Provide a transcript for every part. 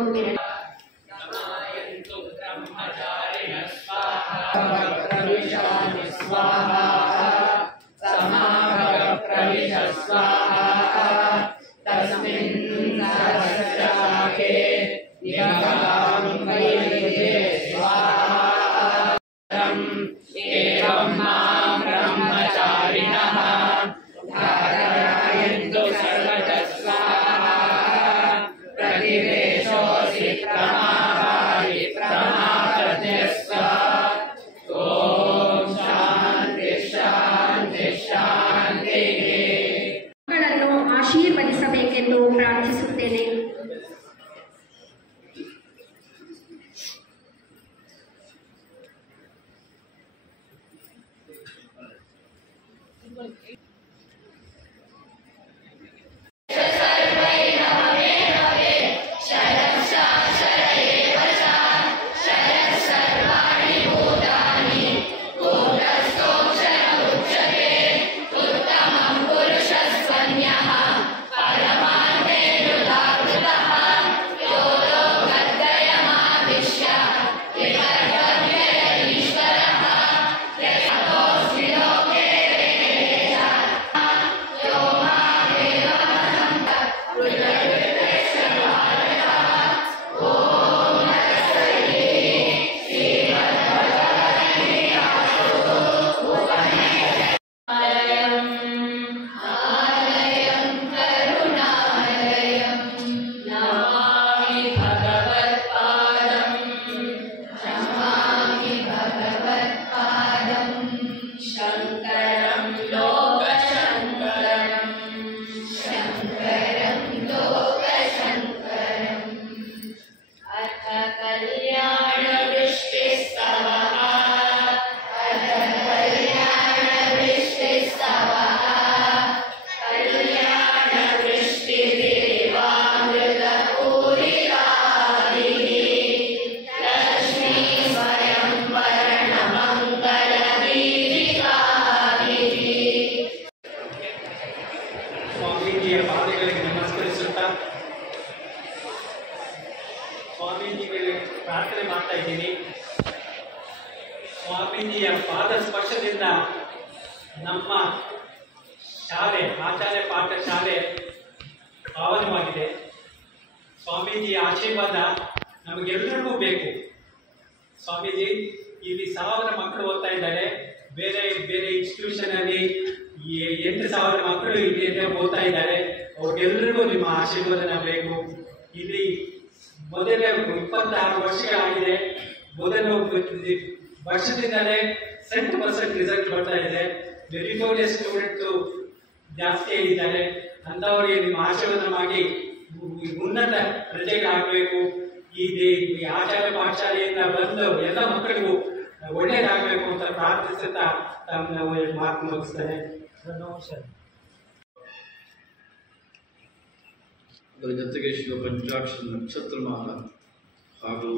ತುಂಬಿರಲಿ. ಮಕ್ಕಳನ್ನು ಆಶೀರ್ವದಿಸಬೇಕೆಂದು ಪ್ರಾರ್ಥಿಸುತ್ತೇನೆ. ಪಾದಗಳಿಗೆ ನಮಸ್ಕರಿಸುತ್ತಾ ಸ್ವಾಮೀಜಿಗಳಿಗೆ ಪ್ರಾರ್ಥನೆ ಮಾಡ್ತಾ ಇದ್ದೀನಿ. ಸ್ವಾಮೀಜಿಯ ಪಾದ ಸ್ಪರ್ಶದಿಂದ ನಮ್ಮ ಶಾಲೆ ಆಚಾರ್ಯ ಪಾಠ ಶಾಲೆ ಪಾವನವಾಗಿದೆ. ಸ್ವಾಮೀಜಿಯ ಆಶೀರ್ವಾದ ನಮಗೆಲ್ಲರಿಗೂ ಬೇಕು. ಸ್ವಾಮೀಜಿ ಇಲ್ಲಿ 1000 ಮಕ್ಕಳು ಓದ್ತಾ ಇದ್ದಾರೆ. ಬೇರೆ ಬೇರೆ ಇನ್ಸ್ಟಿಟ್ಯೂಷನ್ ಅಲ್ಲಿ 8,000 ಮಕ್ಕಳು ಇಲ್ಲಿ ಓದ್ತಾ ಇದ್ದಾರೆ. ಅವ್ರಿಗೆಲ್ಲರಿಗೂ ನಿಮ್ಮ ಆಶೀರ್ವಾದನ ಬೇಕು. ಇಲ್ಲಿ ಮೊದಲೇ 26 ವರ್ಷಗಳಾಗಿದೆ. ಮೊದಲ ವರ್ಷದಿಂದಲೇ 100% ರಿಸಲ್ಟ್ ಬರ್ತಾ ಇದೆ. ಮೆರಿಟೋರಿಯಸ್ ಸ್ಟೂಡೆಂಟ್ ಜಾಸ್ತಿ ಆಗಿದ್ದಾರೆ. ಅಂಥವರಿಗೆ ನಿಮ್ಮ ಆಶೀರ್ವಾದ ಮಾಡಿ ಉನ್ನತ ಪ್ರಜೆಗಳಾಗಬೇಕು. ಈ ಆಚಾರ್ಯ ಪಾಠಶಾಲೆಯಿಂದ ಬಂದು ಎಲ್ಲ ಮಕ್ಕಳಿಗೂ ಒಳ್ಳೆಯದಾಗಬೇಕು ಅಂತ ಪ್ರಾರ್ಥಿಸುತ್ತಾ ತಮ್ಮ ಮಾತು ಮುಗಿಸ್ತಾರೆ. ಅದರ ಜೊತೆಗೆ ಶಿವ ಪಂಚಾಕ್ಷರ ನಕ್ಷತ್ರಮಾಲ ಹಾಗೂ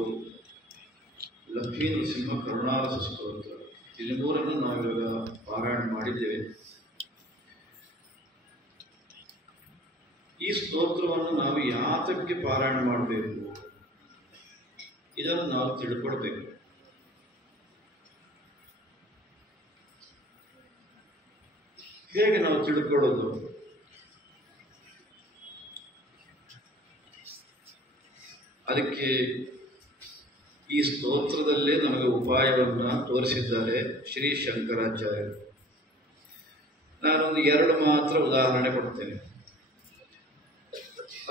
ಲಕ್ಷ್ಮೀ ನರಸಿಂಹ ಕರುಣಾರಸ ಸ್ತೋತ್ರ ಇಲ್ಲಿ 3 ನಾವಿವಾಗ ಪಾರಾಯಣ ಮಾಡಿದ್ದೇವೆ. ಈ ಸ್ತೋತ್ರವನ್ನು ನಾವು ಯಾತಕ್ಕೆ ಪಾರಾಯಣ ಮಾಡಬೇಕು ಇದನ್ನು ನಾವು ತಿಳ್ಕೊಳ್ಬೇಕು. ಹೇಗೆ ನಾವು ತಿಳ್ಕೊಳ್ಳೋದು? ಅದಕ್ಕೆ ಈ ಸ್ತೋತ್ರದಲ್ಲೇ ನಮಗೆ ಉಪಾಯವನ್ನು ತೋರಿಸಿದ್ದಾರೆ ಶ್ರೀ ಶಂಕರಾಚಾರ್ಯರು. ನಾನೊಂದು 2 ಮಾತ್ರ ಉದಾಹರಣೆ ಕೊಡ್ತೇನೆ.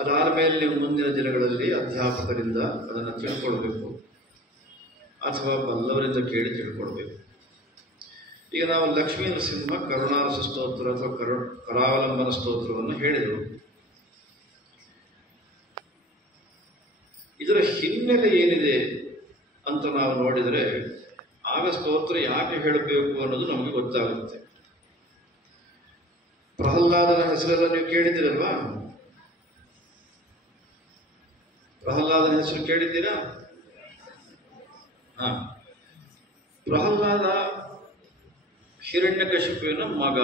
ಅದಾದ ಮೇಲೆ ನೀವು ಮುಂದಿನ ದಿನಗಳಲ್ಲಿ ಅಧ್ಯಾಪಕರಿಂದ ಅದನ್ನು ತಿಳ್ಕೊಳ್ಬೇಕು ಅಥವಾ ಬಲ್ಲವರಿಂದ ಕೇಳಿ ತಿಳ್ಕೊಳ್ಬೇಕು. ಈಗ ನಾವು ಲಕ್ಷ್ಮೀ ನರಸಿಂಹ ಕರುಣಾರಸ ಸ್ತೋತ್ರ ಅಥವಾ ಕರಾವಲಂಬನ ಸ್ತೋತ್ರವನ್ನು ಹೇಳಿದರು. ಇದರ ಹಿನ್ನೆಲೆ ಏನಿದೆ ಅಂತ ನಾವು ನೋಡಿದರೆ ಆಗ ಸ್ತೋತ್ರ ಯಾಕೆ ಹೇಳಬೇಕು ಅನ್ನೋದು ನಮಗೆ ಗೊತ್ತಾಗುತ್ತೆ. ಪ್ರಹ್ಲಾದನ ಹೆಸರೆಲ್ಲ ನೀವು ಕೇಳಿದ್ದೀರಲ್ವಾ? ಪ್ರಹ್ಲಾದನ ಹೆಸರು ಕೇಳಿದ್ದೀರಾ? ಪ್ರಹ್ಲಾದ ಹಿರಣ್ಯಕಶಿಪುವಿನ ಮಗ.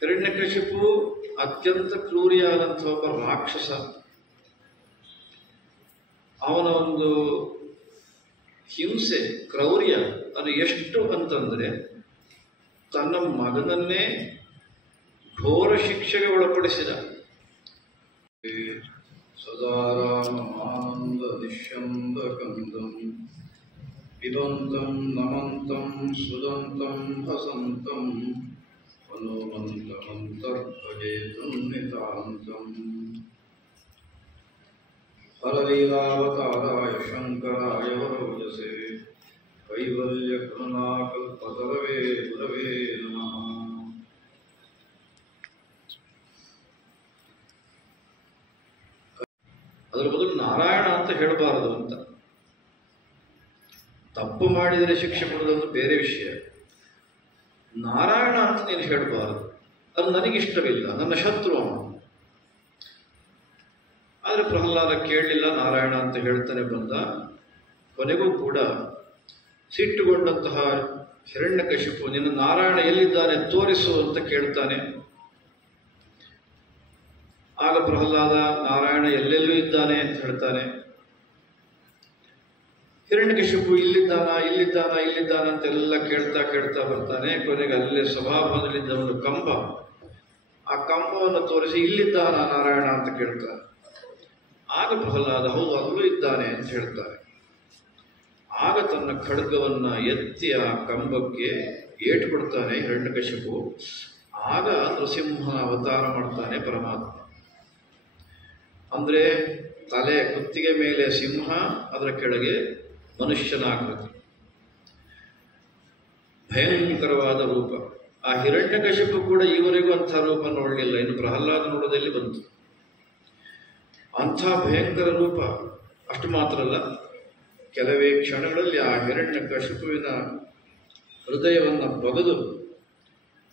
ಹಿರಣ್ಯಕಶಿಪು ಅತ್ಯಂತ ಕ್ರೂರಿಯಾದಂಥ ಒಬ್ಬ ರಾಕ್ಷಸ. ಅವನ ಒಂದು ಹಿಂಸೆ ಕ್ರೌರ್ಯ ಅದು ಎಷ್ಟು ಅಂತಂದರೆ ತನ್ನ ಮಗನನ್ನೇ ಘೋರ ಶಿಕ್ಷೆಗೆ ಒಳಪಡಿಸಿದ. ಸದಾರಾಮಾನಂದ ನಿಶ್ಯಂದ ಕಂದಂ ಪಿಬಂತಂ ನಮಂತಂ ಸುದಂತಂ ಹಸಂತಂ ಹನುಮಂತಮಂತರ್ಭಜೇತಂ ನಿತಾಂತಂ ಹರಲೀಲಾವತಾರಾಯ ಶಂಕರಾಯ ವರೋಜಸೆ ಕೈವಲ್ಯ ಕರುಣಾಕಲ್ಪತರವೇ ಗುರವೇ ನಮಃ. ಅದರ ಬದಲು ನಾರಾಯಣ ಅಂತ ಹೇಳಬಾರದು ಅಂತ. ತಪ್ಪು ಮಾಡಿದರೆ ಶಿಕ್ಷೆ ಕೊಡೋದೊಂದು ಬೇರೆ ವಿಷಯ. ನಾರಾಯಣ ಅಂತ ನೀನು ಹೇಳಬಾರದು, ಅದು ನನಗಿಷ್ಟವಿಲ್ಲ, ನನ್ನ ಶತ್ರು ಅವನು. ಆದರೆ ಪ್ರಹ್ಲಾದ ಕೇಳಲಿಲ್ಲ, ನಾರಾಯಣ ಅಂತ ಹೇಳ್ತಾನೆ ಬಂದ. ಕೊನೆಗೂ ಕೂಡ ಸಿಟ್ಟುಗೊಂಡಂತಹ ಹಿರಣ್ಯಕಶಿಪು ನಿನ್ನ ನಾರಾಯಣ ಎಲ್ಲಿದ್ದಾನೆ ತೋರಿಸು ಅಂತ ಕೇಳ್ತಾನೆ. ಆಗ ಪ್ರಹ್ಲಾದ ನಾರಾಯಣ ಎಲ್ಲೆಲ್ಲೂ ಇದ್ದಾನೆ ಅಂತ ಹೇಳ್ತಾನೆ. ಹಿರಣ್ಯಕಶಿಪು ಇಲ್ಲಿದ್ದಾನ ಇಲ್ಲಿದ್ದಾನ ಇಲ್ಲಿದ್ದಾನ ಅಂತೆಲ್ಲ ಕೇಳ್ತಾ ಕೇಳ್ತಾ ಬರ್ತಾನೆ. ಕೊನೆಗೆ ಅಲ್ಲೇ ಸಭಾಭವನದಲ್ಲಿದ್ದ ಒಂದು ಕಂಬ, ಆ ಕಂಬವನ್ನು ತೋರಿಸಿ ಇಲ್ಲಿದ್ದಾನ ನಾರಾಯಣ ಅಂತ ಕೇಳ್ತಾನೆ. ಆಗ ಪ್ರಹ್ಲಾದ ಹೌದು ಅಲ್ಲೂ ಇದ್ದಾನೆ ಅಂತ ಹೇಳ್ತಾರೆ. ಆಗ ತನ್ನ ಖಡ್ಗವನ್ನ ಎತ್ತಿ ಆ ಕಂಬಕ್ಕೆ ಏಟು ಕೊಡ್ತಾನೆ ಹಿರಣ್ಯಕಶಿಪು. ಆಗ ನೃಸಿಂಹನ ಅವತಾರ ಮಾಡ್ತಾನೆ ಪರಮಾತ್ಮ. ಅಂದ್ರೆ ತಲೆ ಕುತ್ತಿಗೆ ಮೇಲೆ ಸಿಂಹ, ಅದರ ಕೆಳಗೆ ಮನುಷ್ಯನ ಆಕೃತಿ, ಭಯಂಕರವಾದ ರೂಪ. ಆ ಹಿರಣ್ಯಕಶಿಪು ಕೂಡ ಈವರೆಗೂ ಅಂಥ ರೂಪ ನೋಡಲಿಲ್ಲ, ಇನ್ನು ಪ್ರಹ್ಲಾದ ನೋಡೋದಲ್ಲಿ ಬಂತು. ಅಂಥ ಭಯಂಕರ ರೂಪ. ಅಷ್ಟು ಮಾತ್ರ ಅಲ್ಲ, ಕೆಲವೇ ಕ್ಷಣಗಳಲ್ಲಿ ಆ ಹಿರಣ್ಯಕಶಿಪುವಿನ ಹೃದಯವನ್ನು ಬಗೆದು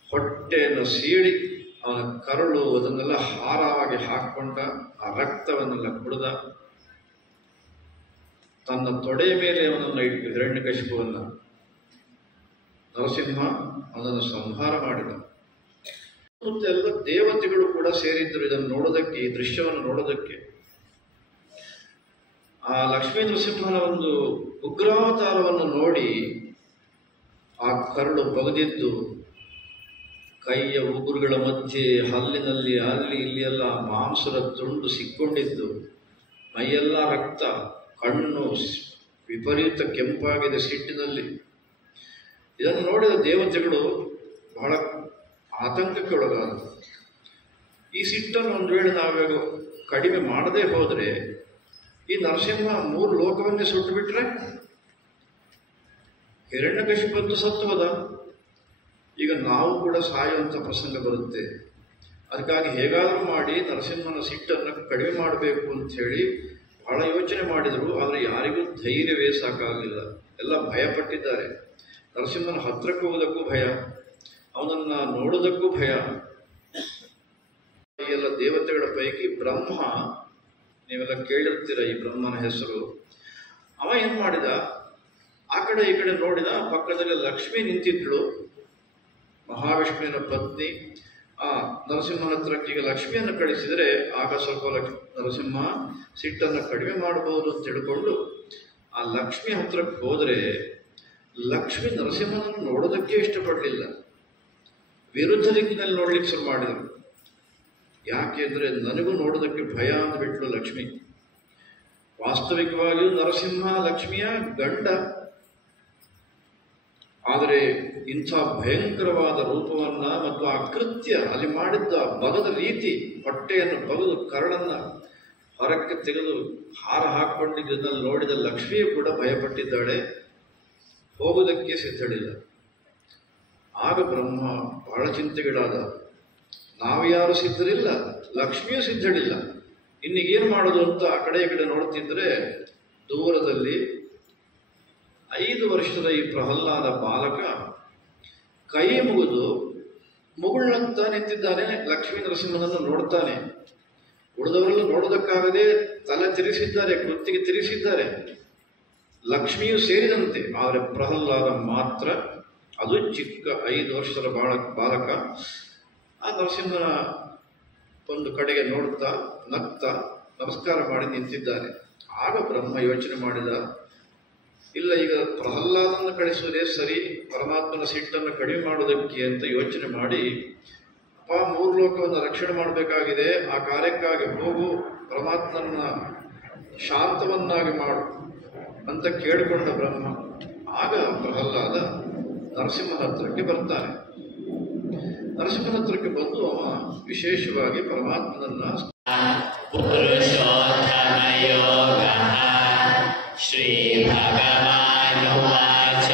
ಹೊಟ್ಟೆಯನ್ನು ಸೀಳಿ ಅವನ ಕರಳು ಅದನ್ನೆಲ್ಲ ಹಾರವಾಗಿ ಹಾಕ್ಕೊಂಡ, ಆ ರಕ್ತವನ್ನೆಲ್ಲ ಕುಡಿದ. ತನ್ನ ತೊಡೆಯ ಮೇಲೆ ಅವನನ್ನು ಇಟ್ಟು ಹಿರಣ್ಯಕಶಿಪುವನ್ನ ನರಸಿಂಹ ಅವನನ್ನು ಸಂಹಾರ ಮಾಡಿದ. ಮತ್ತು ಎಲ್ಲ ದೇವತೆಗಳು ಕೂಡ ಸೇರಿದ್ದರು ಇದನ್ನು ನೋಡೋದಕ್ಕೆ, ಈ ದೃಶ್ಯವನ್ನು ನೋಡೋದಕ್ಕೆ. ಆ ಲಕ್ಷ್ಮೀ ನರಸಿಂಹನ ಒಂದು ಉಗ್ರಾವತಾರವನ್ನು ನೋಡಿ ಆ ಕರಳು ಬಗೆದಿದ್ದು, ಕೈಯ ಉಗುರುಗಳ ಮಧ್ಯೆ ಹಲ್ಲಿನಲ್ಲಿ ಅಲ್ಲಿ ಇಲ್ಲಿ ಎಲ್ಲ ಮಾಂಸದ ತುಂಡು ಸಿಕ್ಕೊಂಡಿದ್ದು, ಮೈಯೆಲ್ಲ ರಕ್ತ, ಕಣ್ಣು ವಿಪರೀತ ಕೆಂಪಾಗಿದೆ ಸಿಟ್ಟಿನಲ್ಲಿ. ಇದನ್ನು ನೋಡಿದ ದೇವತೆಗಳು ಬಹಳ ಆತಂಕಕ್ಕೆ ಒಳಗಾದರು. ಈ ಸಿಟ್ಟನ್ನು ಒಂದು ವೇಳೆ ನಾವೀಗ ಕಡಿಮೆ ಮಾಡದೇ ಹೋದರೆ ಈ ನರಸಿಂಹ 3 ಲೋಕವನ್ನೇ ಸುಟ್ಟು ಬಿಟ್ರೆ, ಹಿರಣ್ಯಕಶಿಪಂತೂ ಸತ್ತು ಹೋದ, ಈಗ ನಾವು ಕೂಡ ಸಾಯುವಂಥ ಪ್ರಸಂಗ ಬರುತ್ತೆ. ಅದಕ್ಕಾಗಿ ಹೇಗಾದರೂ ಮಾಡಿ ನರಸಿಂಹನ ಸಿಟ್ಟನ್ನು ಕಡಿಮೆ ಮಾಡಬೇಕು ಅಂತ ಹೇಳಿ ಬಹಳ ಯೋಚನೆ ಮಾಡಿದರು. ಆದರೆ ಯಾರಿಗೂ ಧೈರ್ಯವೇ ಸಾಕಾಗಲಿಲ್ಲ, ಎಲ್ಲ ಭಯಪಟ್ಟಿದ್ದಾರೆ. ನರಸಿಂಹನ ಹತ್ರಕ್ಕೆ ಹೋಗೋದಕ್ಕೂ ಭಯ, ಅವನನ್ನು ನೋಡೋದಕ್ಕೂ ಭಯ. ಈ ಎಲ್ಲ ದೇವತೆಗಳ ಪೈಕಿ ಬ್ರಹ್ಮ, ನೀವೆಲ್ಲ ಕೇಳಿರ್ತೀರ ಈ ಬ್ರಹ್ಮನ ಹೆಸರು. ಅವ ಏನು ಮಾಡಿದ, ಆ ಕಡೆ ಈ ಕಡೆ ನೋಡಿದ, ಪಕ್ಕದಲ್ಲಿ ಲಕ್ಷ್ಮಿ ನಿಂತಿದ್ಳು, ಮಹಾವಿಷ್ಣುವಿನ ಪತ್ನಿ. ಆ ನರಸಿಂಹನ ಹತ್ರಕ್ಕೆ ಈಗ ಲಕ್ಷ್ಮಿಯನ್ನು ಕಳಿಸಿದರೆ ಆಗ ಸ್ವಲ್ಪ ನರಸಿಂಹ ಸಿಟ್ಟನ್ನು ಕಡಿಮೆ ಮಾಡಬಹುದು ಅಂತ ತಿಳ್ಕೊಂಡು ಆ ಲಕ್ಷ್ಮಿ ಹತ್ರಕ್ಕೆ ಹೋದರೆ, ಲಕ್ಷ್ಮಿ ನರಸಿಂಹನನ್ನು ನೋಡೋದಕ್ಕೆ ಇಷ್ಟಪಡಲಿಲ್ಲ, ವಿರುದ್ಧ ದಿಕ್ಕಿನಲ್ಲಿ ನೋಡ್ಲಿಕ್ಕೆ ಶುರು ಮಾಡಿದರು. ಯಾಕೆ ಅಂದರೆ ನನಗೂ ನೋಡೋದಕ್ಕೆ ಭಯ ಅಂದ್ಬಿಟ್ಲು ಲಕ್ಷ್ಮಿ. ವಾಸ್ತವಿಕವಾಗಿಯೂ ನರಸಿಂಹ ಲಕ್ಷ್ಮಿಯ ಗಂಡ, ಆದರೆ ಇಂಥ ಭಯಂಕರವಾದ ರೂಪವನ್ನ ಮತ್ತು ಆ ಕೃತ್ಯ, ಅಲ್ಲಿ ಮಾಡಿದ್ದ ಬಗದ ರೀತಿ, ಹೊಟ್ಟೆಯನ್ನು ಬಗೆದು ಕರಳನ್ನ ಹೊರಕ್ಕೆ ತೆಗೆದು ಹಾರ ಹಾಕಿಕೊಂಡಿದ್ದನ್ನು ನೋಡಿದ ಲಕ್ಷ್ಮಿಯು ಕೂಡ ಭಯಪಟ್ಟಿದ್ದಾಳೆ, ಹೋಗುವುದಕ್ಕೆ ಸಿದ್ಧಳಿಲ್ಲ. ಆಗ ಬ್ರಹ್ಮ ಬಹಳ ಚಿಂತೆಗಳಾದ. ನಾವು ಯಾರು ಸಿದ್ಧರಿಲ್ಲ, ಲಕ್ಷ್ಮಿಯೂ ಸಿದ್ಧಳಿಲ್ಲ, ಇನ್ನೀಗೇನು ಮಾಡೋದು ಅಂತ ಆ ಕಡೆ ಈ ಕಡೆ ನೋಡ್ತಿದ್ರೆ ದೂರದಲ್ಲಿ 5 ವರ್ಷದ ಈ ಪ್ರಹ್ಲಾದ ಬಾಲಕ ಕೈ ಮುಗಿದು ಮುಗುಳ್ನಂತ ನಿಂತಿದ್ದಾನೆ. ಲಕ್ಷ್ಮೀ ನರಸಿಂಹನನ್ನು ನೋಡ್ತಾನೆ. ಉಳಿದವರೆಲ್ಲ ನೋಡೋದಕ್ಕಾಗದೆ ತಲೆ ತಿರುಗಿಸಿದ್ದಾರೆ, ಕುತ್ತಿಗೆ ತಿರುಗಿಸಿದ್ದಾರೆ, ಲಕ್ಷ್ಮಿಯೂ ಸೇರಿದಂತೆ. ಆದರೆ ಪ್ರಹ್ಲಾದ ಮಾತ್ರ, ಅದು ಚಿಕ್ಕ 5 ವರ್ಷದ ಬಾಲಕ, ಆ ನರಸಿಂಹನ ಒಂದು ಕಡೆಗೆ ನೋಡ್ತಾ ನಗ್ತಾ ನಮಸ್ಕಾರ ಮಾಡಿ ನಿಂತಿದ್ದಾನೆ. ಆಗ ಬ್ರಹ್ಮ ಯೋಚನೆ ಮಾಡಿದ, ಇಲ್ಲ ಈಗ ಪ್ರಹ್ಲಾದನ್ನು ಕಳಿಸುವುದೇ ಸರಿ, ಪರಮಾತ್ಮನ ಸಿಟ್ಟನ್ನು ಕಡಿಮೆ ಮಾಡೋದಕ್ಕೆ ಅಂತ ಯೋಚನೆ ಮಾಡಿ, ಮೂರು ಲೋಕವನ್ನು ರಕ್ಷಣೆ ಮಾಡಬೇಕಾಗಿದೆ, ಆ ಕಾರ್ಯಕ್ಕಾಗಿ ಹೋಗು, ಪರಮಾತ್ಮನ ಶಾಂತವನ್ನಾಗಿ ಮಾಡು ಅಂತ ಕೇಳಿಕೊಂಡ ಬ್ರಹ್ಮ. ಆಗ ಪ್ರಹ್ಲಾದ ನರಸಿಂಹನ ಹತ್ರಕ್ಕೆ ಬರ್ತಾನೆ. ನರಸಿಂಹನ ಹತ್ರಕ್ಕೆ ಬಂದು ಅವ ವಿಶೇಷವಾಗಿ ಪರಮಾತ್ಮನನ್ನ ಶ್ರೀ ಭಗವಾನುವಾಚ